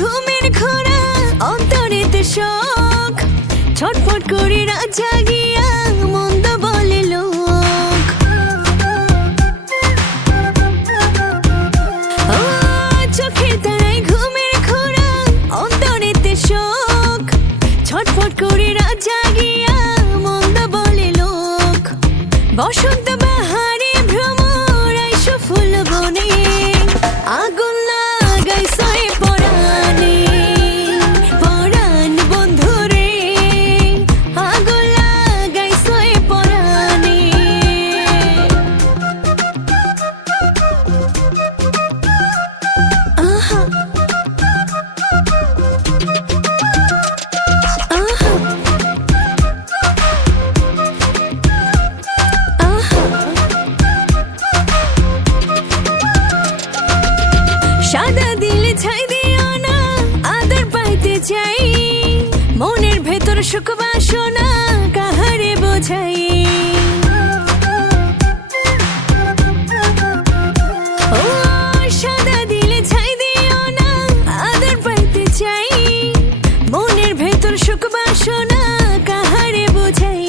ঘুমের ঘোরা অন্তরেতে শোক ছটফট করে রাত জাগিয়া মন্দ বলে লোক ও চোখের তারাই ঘুমের ঘোরা অন্তরেতে শোক ছটফট করে রাত জাগিয়া মন্দ বলে লোক বসন্ত বাহারে ভ্রমর আইসো ফুল বনে আগুন লাগাইছো এ পরাণে পরাণ বন্ধুরে আগুন লাগাইছো এ পরাণে আহা সাদা দিলে ছাই দিও না আদর পাইতে চাই মনের ভেতর সুখ বাসনা কাহারে বোঝাই ও সাদা দিলে ছাই দিও না আদর পাইতে চাই মনের ভেতর সুখ বাসনা কাহারে বোঝাই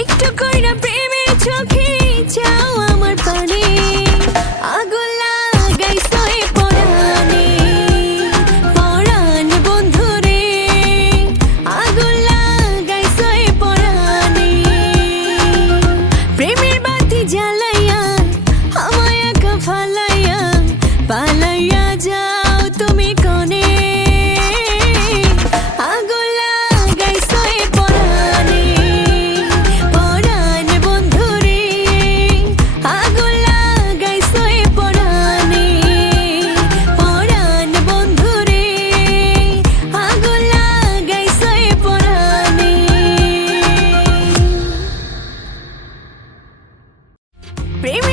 একটু কইরা প্রেমের চোখে চাও আমার পানে আগুন লাগাইছো এ পরাণে পরাণ বন্ধুরে আগুন লাগাইছো এ পরাণে প্রেমের বাতি জ্বালাইয়া আমায় একা ফালাইয়া পালাইয়া যাও তুমি কোনে আগুন লাগাইছো এ পরাণে পরাণ বন্ধুরে আগুন লাগাইছো এ পরাণে পরাণ বন্ধুরে আগুন লাগাইছো এ পরাণে প্রেমে